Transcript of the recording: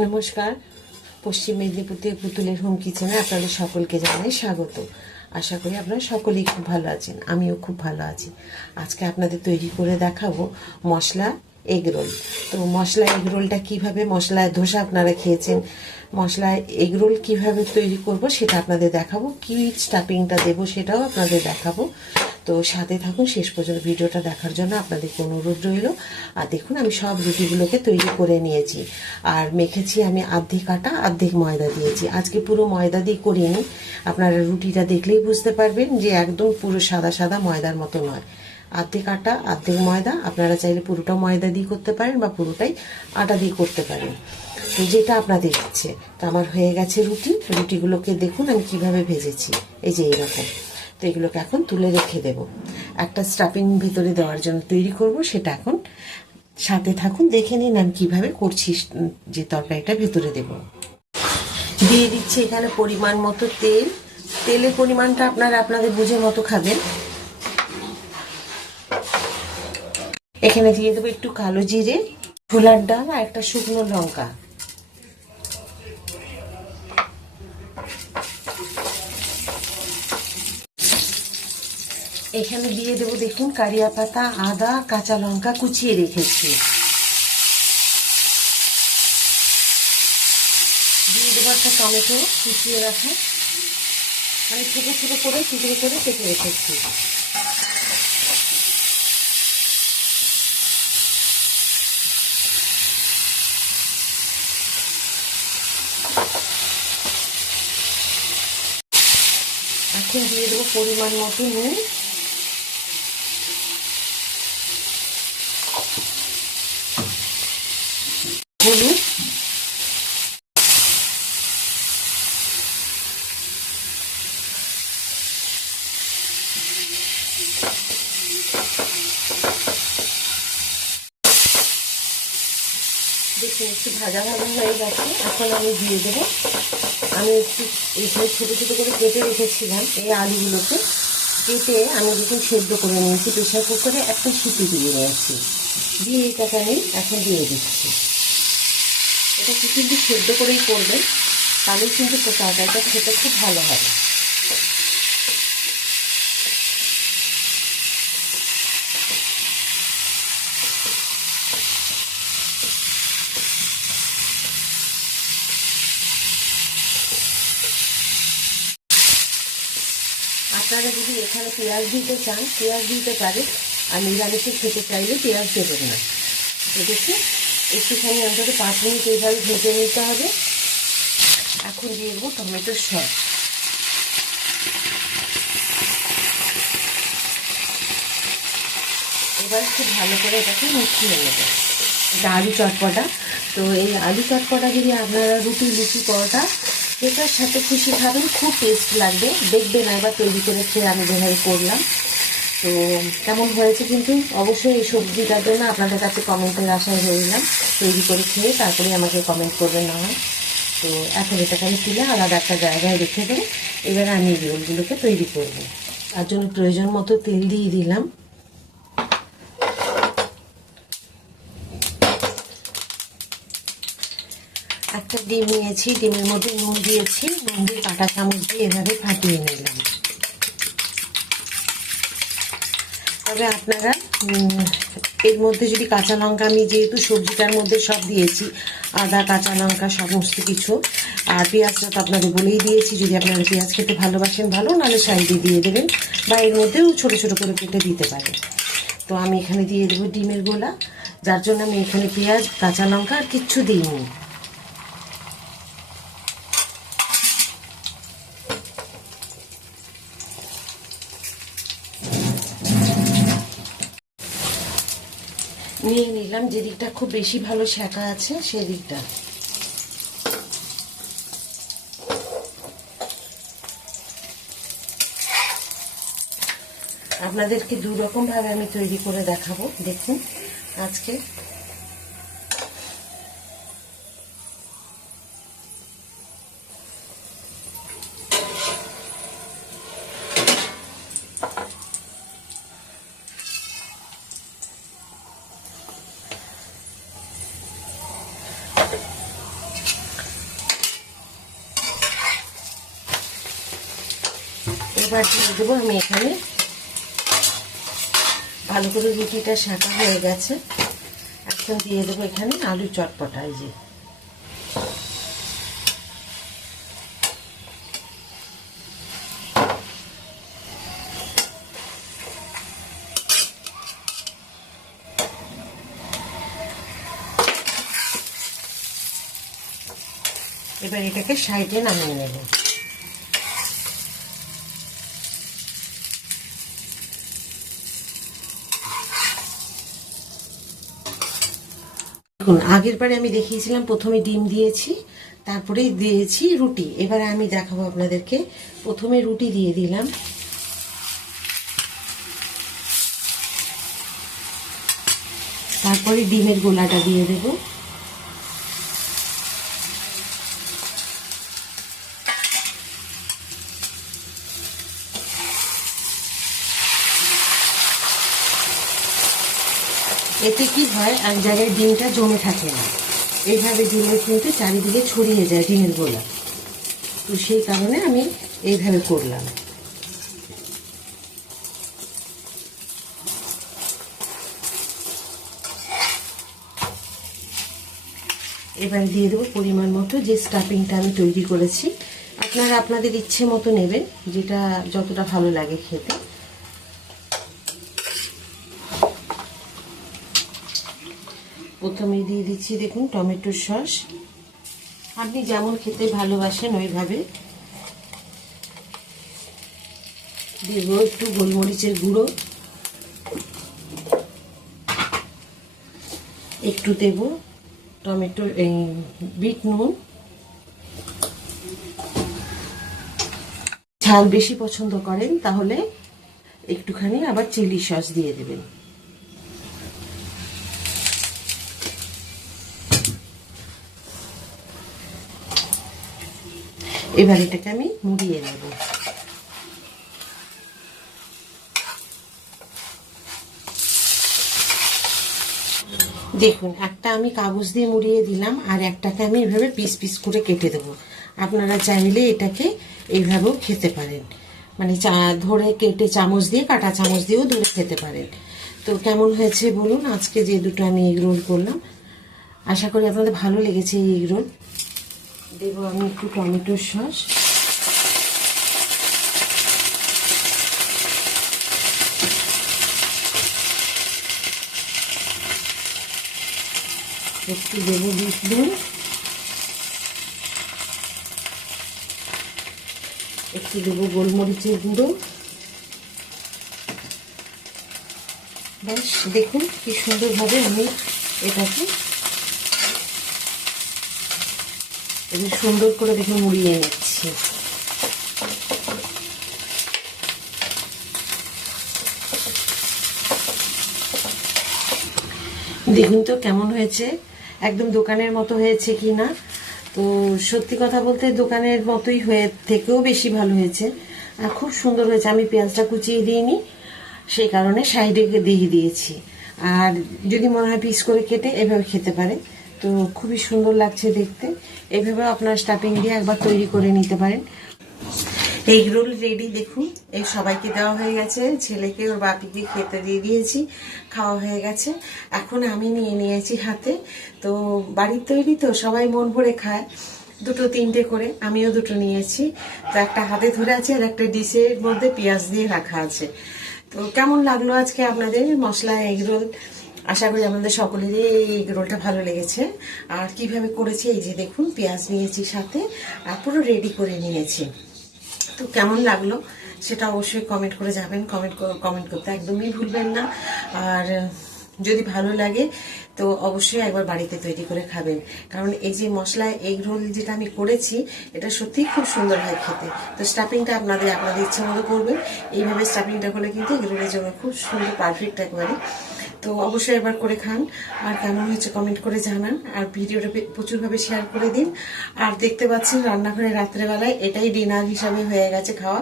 নমস্কার। পশ্চিম মেদিনীপুর থেকে পুতুলের হোম কিচেনে আপনাদের সকলকে জানাই স্বাগত। আশা করি আপনারা সকলেই খুব ভালো আছেন, আমিও খুব ভালো আছি। আজকে আপনাদের তৈরি করে দেখাবো মশলা এগরোল। তো মশলা এগরোলটা কীভাবে, মশলা ধোসা আপনারা খেয়েছেন, মশলা এগরোল কীভাবে তৈরি করব সেটা আপনাদের দেখাবো, কী স্টাফিংটা দেবো সেটাও আপনাদের দেখাবো। তো সাথে থাকুন শেষ পর্যন্ত, ভিডিওটা দেখার জন্য আপনাদেরকে অনুরোধ রইল। আর দেখুন আমি সব রুটিগুলোকে তৈরি করে নিয়েছি, আর মেখেছি আমি অর্ধেক আটা অর্ধেক ময়দা দিয়েছি। আজকে পুরো ময়দা দিয়ে করিনি, আপনারা রুটিটা দেখলেই বুঝতে পারবেন যে একদম পুরো সাদা সাদা ময়দার মতো নয়, অর্ধেক আটা অর্ধেক ময়দা। আপনারা চাইলে পুরোটা ময়দা দিয়ে করতে পারেন বা পুরোটাই আটা দিয়ে করতে পারেন, তো যেটা আপনাদের ইচ্ছে। তো আমার হয়ে গেছে রুটিগুলোকে দেখুন আমি কিভাবে ভেজেছি, এই যে এইরকম। তো এগুলোকে এখন তুলে রেখে দেব, একটা স্টাফিং ভিতরে দেওয়ার জন্য তৈরি করব, সেটা এখন সাথে থাকুন, দেখে নিন আমি কীভাবে করছি। যে তরকারিটা ভেতরে দেব, দিয়ে দিচ্ছি এখানে পরিমাণ মতো তেল। তেলের পরিমাণটা আপনারা আপনাদের বুঝে মতো খাবেন। এখানে দিয়ে দেবো একটু কালো জিরে, ছোলার ডাল আর একটা শুকনো লঙ্কা। এখানে দিয়ে দেবো দেখুন কারিয়া পাতা, আদা, কাঁচা লঙ্কা কুচিয়ে রেখেছি। দিয়ে দেবো একটা টমেটো কুচিয়ে রাখা, মানে ছোটো ছোটো করে টুকরো করে কেটে রেখেছি। এখন দিয়ে দেবো পরিমাণ মতো নুন, হলুদ, দেখুন একটু ভাজা ভাজা হয়ে গেছে। এখন আমি দিয়ে দেবো, আমি একটু এইখানে ছোটো ছোটো করে কেটে রেখেছিলাম এই আলুগুলোকে, কেটে আমি দেখুন সেদ্ধ করে নিয়েছি প্রেশার কুকারে, একটা সিটি দিয়ে নিয়েছি। দিয়ে এটাকে আমি এখন দিয়ে দিচ্ছি। এটা কিন্তু সেদ্ধ করেই করবেন, তাহলে কিন্তু তরকারিটা খেতে খুব ভালো হবে। আপনারা যদি এখানে পেঁয়াজ দিতে চান পেঁয়াজ দিতে পারেন, আর নিরামিষে খেতে চাইলে পেঁয়াজ দেবেন না। তো দেখুন একটুখানি অন্তত 5 মিনিট এইভাবে ভেজে নিতে হবে। এখন দিয়ে দেবো টমেটোর সস। এবার খুব ভালো করে এটাকে মিশিয়ে নেবে। এটা আলু চটপটা। তো এই আলু চটপটা যদি আপনারা রুটি, লুচি, পরোটা যেটার সাথে খুশি খাবেন, খুব টেস্ট লাগবে। দেখবেন একবার তৈরি করে খেয়ে আমি যেভাবে করলাম। তো কেমন হয়েছে কিন্তু অবশ্যই এই সবজিটার জন্য আপনাদের কাছে কমেন্টের আশায় রইলাম। তৈরি করে খেয়ে তারপরে আমাকে কমেন্ট করবেন না হয়। তো এখন এটাকে আমি তুলে আলাদা একটা জায়গায় রেখে দেবো। এবার আমি রোলগুলোকে তৈরি করব। তার জন্য প্রয়োজন মতো তেল দিয়ে দিলাম। একটা ডিম নিয়েছি, ডিমের মধ্যে নুন দিয়েছি, নুন দিয়ে কাঁটা চামচ দিয়ে এভাবে ফাটিয়ে নিলাম। তবে আপনারা এর মধ্যে যদি কাঁচা লঙ্কা, আমি যেহেতু সবজিটার মধ্যে সব দিয়েছি, আদা, কাঁচা লঙ্কা সমস্ত কিছু, আর পেঁয়াজটা তো আপনাদের বলেই দিয়েছি, যদি আপনারা পেঁয়াজ খেতে ভালোবাসেন ভালো, নাহলে সাইডে দিয়ে দেবেন বা এর মধ্যেও ছোটো ছোটো করে কেটে দিতে পারেন। তো আমি এখানে দিয়ে দেবো ডিমের গোলা, যার জন্য আমি এখানে পেঁয়াজ, কাঁচা লঙ্কা আর কিচ্ছু দিইনি। নিয়ে নিলাম যে দিকটা খুব বেশি ভালো সেঁকা আছে সেদিকটা। আপনাদেরকে 2 রকম ভাবে আমি তৈরি করে দেখাবো, দেখুন আজকে। এবার দিয়ে দেবো আমি এখানে, ভালো করে রুটিটা শাঁকা হয়ে গেছে, এখন দিয়ে দেবো এখানে আলু চটপটা। এই যে এবার এটাকে সাইডে নামিয়ে নেব। দেখুন আগের বারে আমি দেখিয়েছিলাম প্রথমে ডিম দিয়েছি, তারপরে দিয়েছি রুটি। এবারে আমি দেখাবো আপনাদেরকে। প্রথমে রুটি দিয়ে দিলাম, তারপরে ডিমের গোলাটা দিয়ে দেব, এতে কি হয় এক জায়গায় ডিমটা জমে থাকে না, এইভাবে ডিমের কিন্তু চারিদিকে ছড়িয়ে যায় ডিমের গোলা। তো সেই কারণে আমি এইভাবে করলাম। এবার দিয়ে দেবো পরিমাণ মতো যে স্টাফিংটা আমি তৈরি করেছি। আপনারা আপনাদের ইচ্ছে মতো নেবেন, যেটা যতটা ভালো লাগে খেতে। প্রথমে দিয়ে দিচ্ছি দেখুন টমেটোর সস, আপনি যেমন খেতে ভালোবাসেন ওইভাবে। দেব একটু গোলমরিচের গুঁড়ো, একটু দেব টমেটোর বিট নুন। ঝাল বেশি পছন্দ করেন তাহলে একটুখানি আবার চিলি সস দিয়ে দেবেন। এবার এটাকে আমি মুড়িয়ে নেব। দেখুন একটা আমি কাগজ দিয়ে মুড়িয়ে দিলাম, আর একটাকে আমি এভাবে পিস পিস করে কেটে দেবো। আপনারা চাইলে এটাকে এইভাবেও খেতে পারেন, মানে ধরে কেটে চামচ দিয়ে, কাটা চামচ দিয়েও ধরে খেতে পারেন। তো কেমন হয়েছে বলুন আজকে যে দুটো আমি এগ রোল করলাম। আশা করি আপনাদের ভালো লেগেছে এই এগ রোল। দেবো আমি একটু টমেটোর সস, একটু দেবো বিট নুন, একটু দেবো গোলমরিচের গুঁড়ো। ব্যাস দেখুন কি সুন্দরভাবে আমি এটাকে সুন্দর করে দেখে মুড়িয়ে নিচ্ছি। দেখুন তো কেমন হয়েছে, একদম দোকানের মতো হয়েছে কি না। তো সত্যি কথা বলতে দোকানের মতোই হয়ে থেকেও বেশি ভালো হয়েছে, আর খুব সুন্দর হয়েছে। আমি পেঁয়াজটা কুচিয়ে দিইনি, সেই কারণে সাইডে দিয়ে দিয়েছি। আর যদি মনে হয় পিস করে কেটে এভাবে খেতে পারে, তো খুবই সুন্দর লাগছে দেখতে। এভাবে আপনার স্টাফিং দিয়ে একবার তৈরি করে নিতে পারেন। এগ রোল রেডি দেখুন, এই সবাইকে দেওয়া হয়ে গেছে, ছেলেকে ওর বাপিকে খেতে দিয়ে দিয়েছি, খাওয়া হয়ে গেছে। এখন আমি নিয়ে নিয়েছি হাতে। তো বাড়ির তৈরি তো সবাই মন ভরে খায়, দুটো তিনটে করে, আমিও দুটো নিয়েছি। তো একটা হাতে ধরে আছে, আর একটা ডিশের মধ্যে পেঁয়াজ দিয়ে রাখা আছে। তো কেমন লাগলো আজকে আপনাদের মশলা এগ রোল? আশা করি আমাদের সকলেরই এই এগ রোলটা ভালো লেগেছে। আর কিভাবে করেছি, এই যে দেখুন পেঁয়াজ নিয়েছি সাথে, আর পুরো রেডি করে নিয়েছি। তো কেমন লাগলো সেটা অবশ্যই কমেন্ট করে যাবেন, কমেন্ট করতে একদমই ভুলবেন না। আর যদি ভালো লাগে তো অবশ্যই একবার বাড়িতে তৈরি করে খাবেন, কারণ এই যে মশলা এগ রোল যেটা আমি করেছি এটা সত্যিই খুব সুন্দর হয় খেতে। তো স্টাফিংটা আপনাদের ইচ্ছে মতো করবেন, এইভাবে স্টাফিংটা করলে কিন্তু এগ রোলের জন্য খুব সুন্দর পারফেক্ট একবারে। তো অবশ্যই একবার করে খান, আর কেমন হয়েছে কমেন্ট করে জানান, আর ভিডিওটা প্রচুরভাবে শেয়ার করে দিন। আর দেখতে পাচ্ছেন রান্নাঘরে রাত্রেবেলায় এটাই ডিনার হিসাবে হয়ে গেছে খাওয়া।